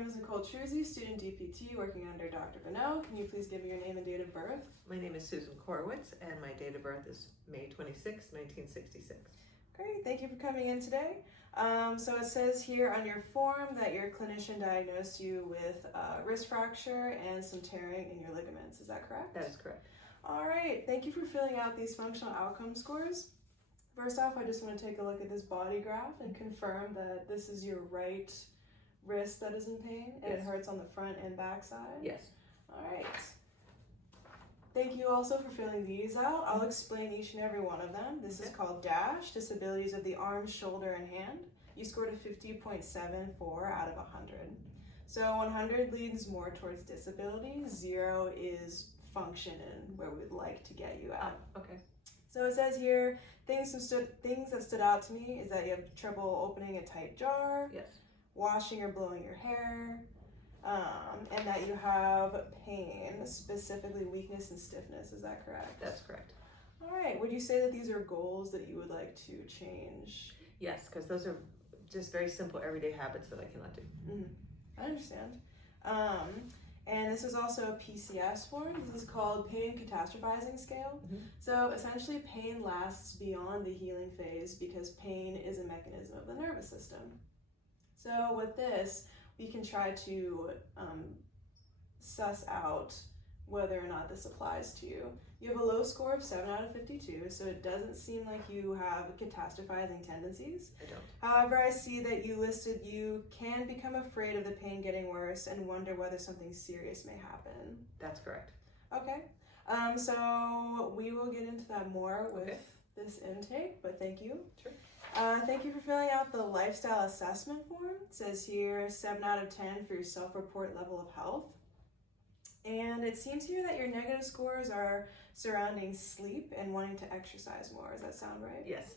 name is Nicole Truzzi, student DPT working under Dr. Bonneau. Can you please give me your name and date of birth? My name is Susan Korowitz, and my date of birth is May 26, 1966. Great, thank you for coming in today. So it says here on your form that your clinician diagnosed you with wrist fracture and some tearing in your ligaments. Is that correct? That is correct. All right, thank you for filling out these functional outcome scores. First off, I just want to take a look at this body graph and confirm that this is your right wrist that is in pain and Yes. it hurts on the front and back side. Yes. All right. Thank you also for filling these out. I'll explain each and every one of them. This is called DASH, Disabilities of the Arm, Shoulder, and Hand. You scored a 50.74 out of 100. So 100 leans more towards disability. 0 is function and where we'd like to get you at. Okay. So it says here, things that stood out to me is that you have trouble opening a tight jar, Yes. washing or blowing your hair, and that you have pain, specifically weakness and stiffness. Is that correct? That's correct. All right. Would you say that these are goals that you would like to change? Yes, because those are just very simple everyday habits that I cannot do. I understand. And this is also a PCS form. This is called Pain Catastrophizing Scale. So essentially pain lasts beyond the healing phase because pain is a mechanism of the nervous system. So with this, we can try to suss out whether or not this applies to you. You have a low score of 7 out of 52, so it doesn't seem like you have catastrophizing tendencies. I don't. However, I see that you listed you can become afraid of the pain getting worse and wonder whether something serious may happen. That's correct. Okay, so we will get into that more with this intake, but thank you. Sure. Thank you for filling out the lifestyle assessment form. It says here 7 out of 10 for your self-report level of health. And it seems here that your negative scores are surrounding sleep and wanting to exercise more. Does that sound right? Yes.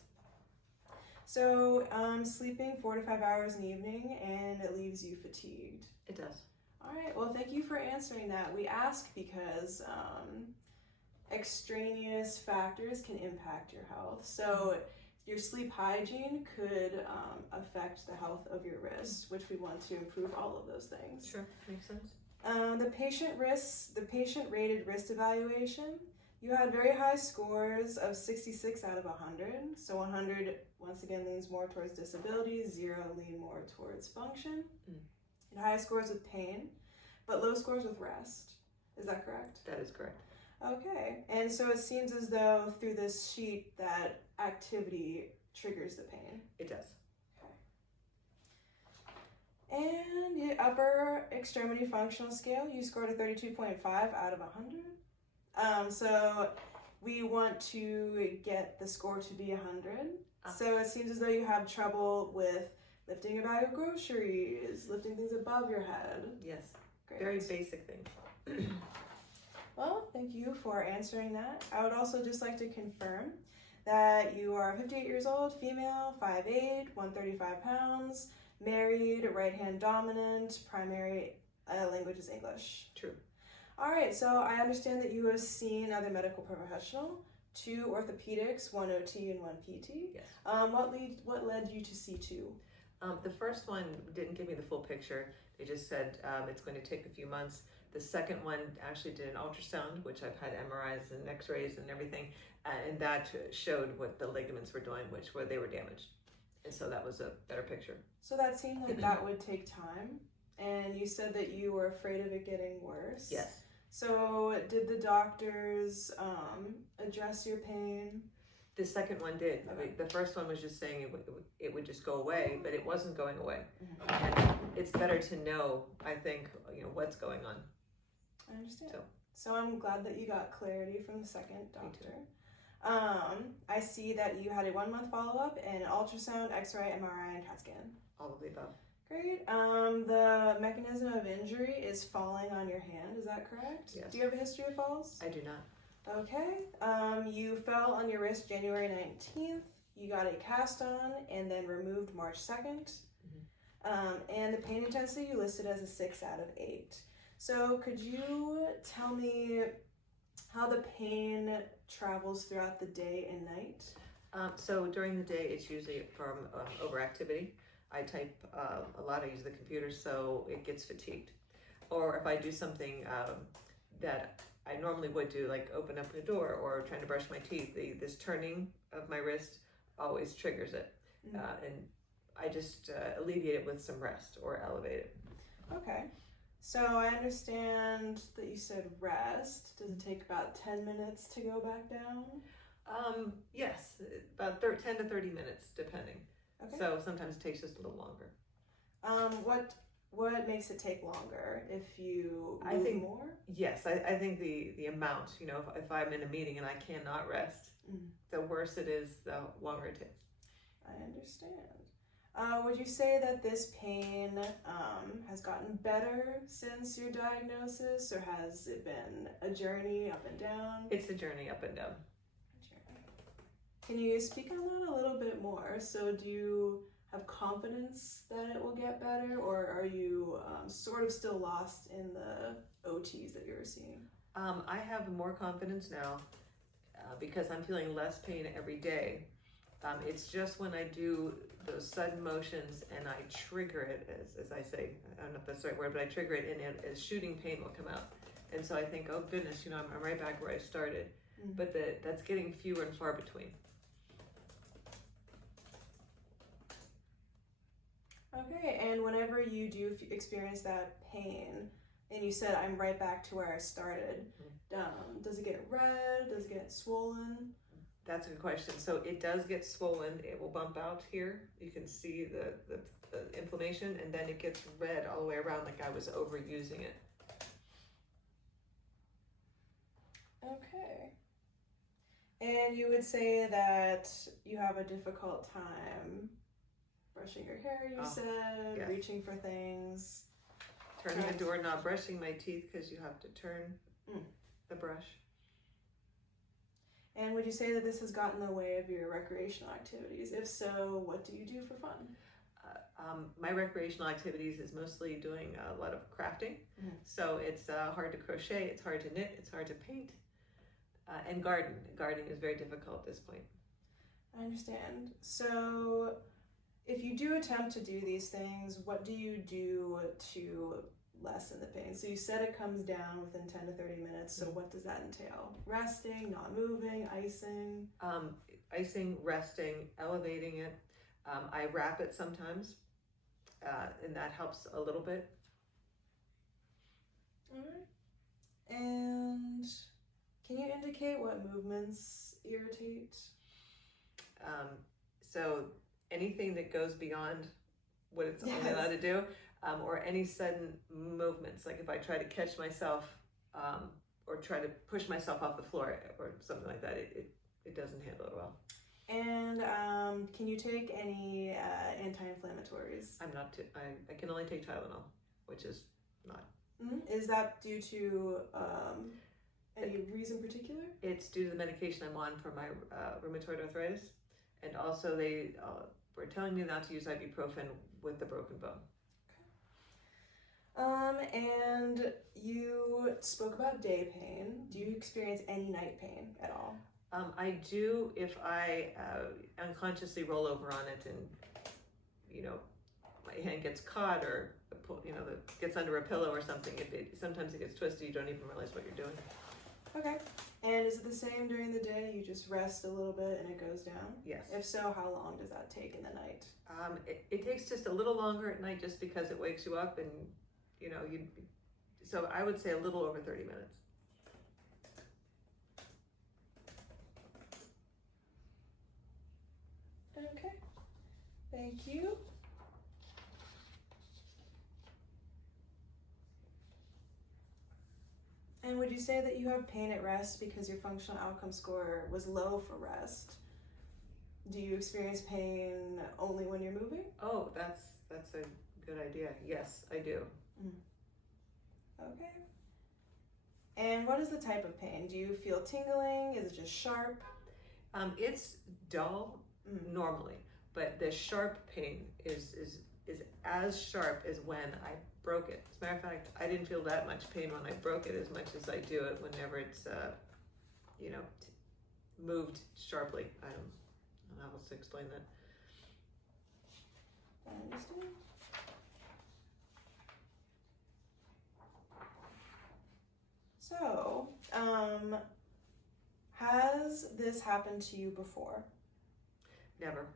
So sleeping 4 to 5 hours in the evening and it leaves you fatigued. It does. All right, well, thank you for answering that. We ask because extraneous factors can impact your health. So your sleep hygiene could affect the health of your wrist, which we want to improve all of those things. Sure, makes sense. The patient rated wrist evaluation, you had very high scores of 66 out of 100. So 100, once again, leans more towards disability, 0 lean more towards function. And high scores with pain, but low scores with rest. Is that correct? That is correct. Okay, and so it seems as though through this sheet that activity triggers the pain. It does. And the upper extremity functional scale, you scored a 32.5 out of 100. So we want to get the score to be 100. So it seems as though you have trouble with lifting a bag of groceries, lifting things above your head. Yes. Great. Very basic thing. Well, thank you for answering that. I would also just like to confirm that you are 58 years old, female, 5'8", 135 pounds, married, right hand dominant, primary language is English. True. All right, so I understand that you have seen another medical professional, 2 orthopedics, 1 OT and 1 PT. Yes. What led you to C2? The first one didn't give me the full picture. They just said it's going to take a few months. The second one actually did an ultrasound, which I've had MRIs and x-rays and everything, and that showed what the ligaments were doing, where they were damaged. And so that was a better picture. So that seemed like that would take time, and you said that you were afraid of it getting worse. Yes. So did the doctors address your pain? The second one did. Okay. The first one was just saying it would just go away, but it wasn't going away. And it's better to know, I think, what's going on. I understand. So I'm glad that you got clarity from the second doctor. I see that you had a 1-month follow-up and an ultrasound, x-ray, MRI, and CAT scan. All of the above. Great. The mechanism of injury is falling on your hand, is that correct? Yes. Do you have a history of falls? I do not. Okay. You fell on your wrist January 19th. You got a cast on and then removed March 2nd. And the pain intensity you listed as a 6 out of 8. So could you tell me how the pain travels throughout the day and night? So during the day, it's usually from overactivity. I type a lot, I use the computer, so it gets fatigued. Or if I do something that I normally would do, like open up a door or trying to brush my teeth, this turning of my wrist always triggers it. And I just alleviate it with some rest or elevate it. Okay. So I understand that you said rest. Does it take about 10 minutes to go back down? Yes, about 10 to 30 minutes, depending. Okay. So sometimes it takes just a little longer. What makes it take longer? If you move I think more? Yes, I think the amount, if I'm in a meeting and I cannot rest, the worse it is, the longer it takes. I understand. Would you say that this pain has gotten better since your diagnosis, or has it been a journey up and down? It's a journey up and down. Can you speak on that a little bit more? So do you have confidence that it will get better, or are you sort of still lost in the OTs that you're seeing? I have more confidence now because I'm feeling less pain every day. It's just when I do those sudden motions and I trigger it, as I say, I don't know if that's the right word, but I trigger it and a shooting pain will come out. And so I think, oh goodness, I'm right back where I started. But that's getting fewer and far between. Okay, and whenever you do experience that pain, and you said, I'm right back to where I started, does it get red? Does it get swollen? That's a good question. So it does get swollen. It will bump out here. You can see the inflammation, and then it gets red all the way around like I was overusing it. Okay. And you would say that you have a difficult time brushing your hair, you said, yes. Reaching for things. Turning the doorknob, brushing my teeth because you have to turn the brush. And would you say that this has gotten in the way of your recreational activities? If so, what do you do for fun? My recreational activities is mostly doing a lot of crafting. So it's hard to crochet, it's hard to knit, it's hard to paint, and garden. Gardening is very difficult at this point. I understand. So if you do attempt to do these things, what do you do to lessen the pain? So you said it comes down within 10 to 30 minutes. So what does that entail? Resting, not moving, icing? Icing, resting, elevating it. I wrap it sometimes, and that helps a little bit. All right. And can you indicate what movements irritate? So anything that goes beyond what it's only allowed to do, or any sudden movements, like if I try to catch myself or try to push myself off the floor or something like that, it doesn't handle it well. And can you take any anti-inflammatories? I'm not. I can only take Tylenol, which is not. Is that due to any reason particular? It's due to the medication I'm on for my rheumatoid arthritis, and also they were telling me not to use ibuprofen with the broken bone. And you spoke about day pain. Do you experience any night pain at all? I do if I unconsciously roll over on it and, my hand gets caught or, gets under a pillow or something. Sometimes it gets twisted, you don't even realize what you're doing. Okay. And is it the same during the day? You just rest a little bit and it goes down? Yes. If so, how long does that take in the night? It takes just a little longer at night just because it wakes you up and, so I would say a little over 30 minutes. Okay, thank you. And would you say that you have pain at rest because your functional outcome score was low for rest? Do you experience pain only when you're moving? Oh, that's a good idea. Yes, I do. Okay. And what is the type of pain? Do you feel tingling? Is it just sharp? It's dull normally, but the sharp pain is as sharp as when I broke it. As a matter of fact, I didn't feel that much pain when I broke it as much as I do it whenever it's moved sharply. I don't know how else to explain I understand. So, has this happened to you before? Never.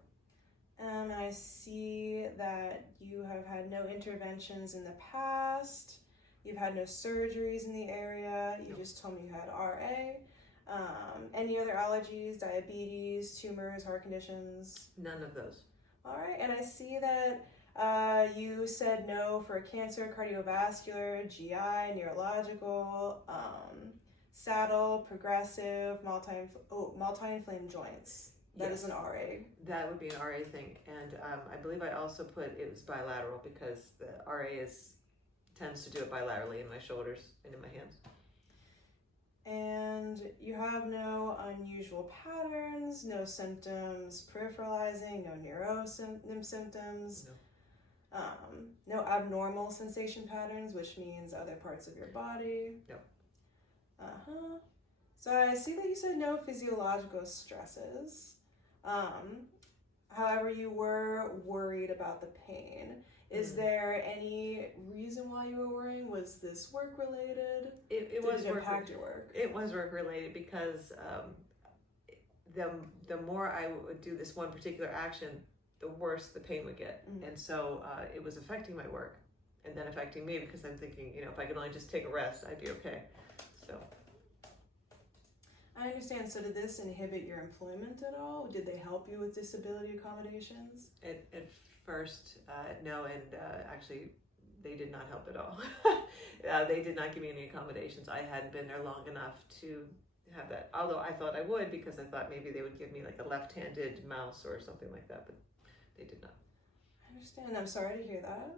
And I see that you have had no interventions in the past. You've had no surgeries in the area. You No. just told me you had RA. Any other allergies, diabetes, tumors, heart conditions? None of those. All right. And I see that you said no for cancer, cardiovascular, GI, neurological, saddle, progressive, multi-inflamed joints. That Yes. is an RA. That would be an RA thing, and I believe I also put it was bilateral because the RA tends to do it bilaterally in my shoulders and in my hands. And you have no unusual patterns, no symptoms peripheralizing, no symptoms, no abnormal sensation patterns, which means other parts of your body. No. So I see that you said no physiological stresses. However, you were worried about the pain. Is there any reason why you were worrying? Was this work related? It was Did it work. impact your work? It was work related because the more I would do this one particular action, the worse the pain would get, and so it was affecting my work, and then affecting me because I'm thinking, if I could only just take a rest, I'd be okay. So. I understand. So did this inhibit your employment at all? Did they help you with disability accommodations? At first, no, and actually, they did not help at all. They did not give me any accommodations. I hadn't been there long enough to have that, although I thought I would because I thought maybe they would give me like a left-handed mouse or something like that, but they did not. I understand. I'm sorry to hear that.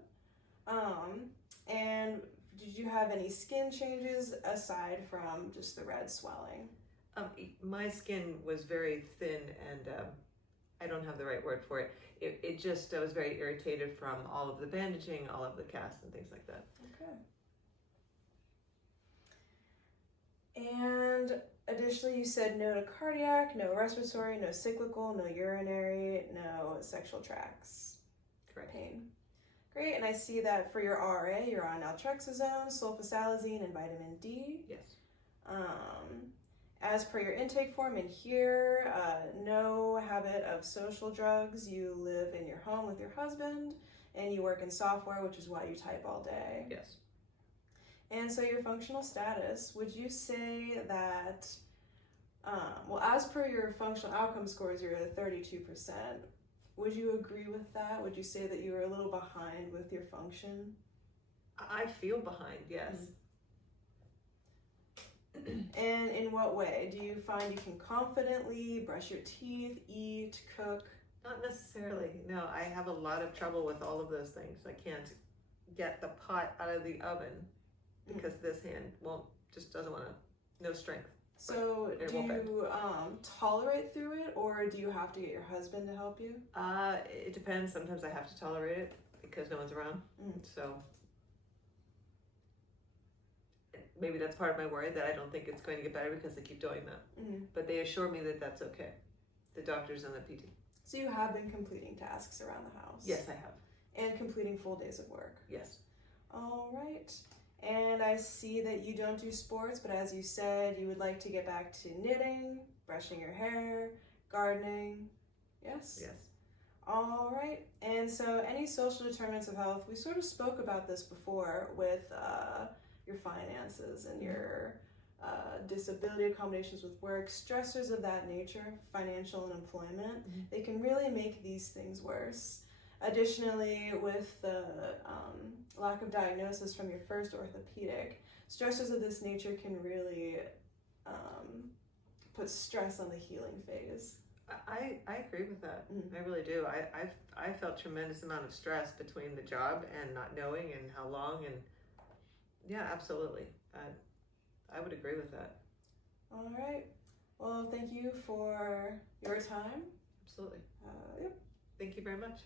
And did you have any skin changes aside from just the red swelling? My skin was very thin and I don't have the right word for it. It just, I was very irritated from all of the bandaging, all of the casts and things like that. Okay. And additionally, you said no to cardiac, no respiratory, no cyclical, no urinary, no sexual tracts. Correct. Pain. Great, and I see that for your RA, you're on naltrexone, sulfasalazine, and vitamin D. Yes. As per your intake form in here, no habit of social drugs. You live in your home with your husband, and you work in software, which is why you type all day. Yes. And so your functional status, would you say that, as per your functional outcome scores, you're at 32%. Would you agree with that? Would you say that you were a little behind with your function? I feel behind, yes. And in what way? Do you find you can confidently brush your teeth, eat, cook? Not necessarily. No, I have a lot of trouble with all of those things. I can't get the pot out of the oven because this hand doesn't want to, no strength. So do you tolerate through it, or do you have to get your husband to help you? It depends. Sometimes I have to tolerate it because no one's around. So maybe that's part of my worry, that I don't think it's going to get better because they keep doing that. But they assure me that that's okay. The doctors and the PT. So you have been completing tasks around the house? Yes, I have. And completing full days of work? Yes. All right. And I see that you don't do sports, but as you said, you would like to get back to knitting, brushing your hair, gardening. Yes? Yes. All right. And so any social determinants of health, we sort of spoke about this before with your finances and your disability accommodations with work, stressors of that nature, financial and employment, they can really make these things worse. Additionally, with the lack of diagnosis from your first orthopedic, stressors of this nature can really put stress on the healing phase. I agree with that. I really do. I felt tremendous amount of stress between the job and not knowing and how long, and yeah, absolutely. I would agree with that. All right. Well, thank you for your time. Absolutely. Yep. Thank you very much.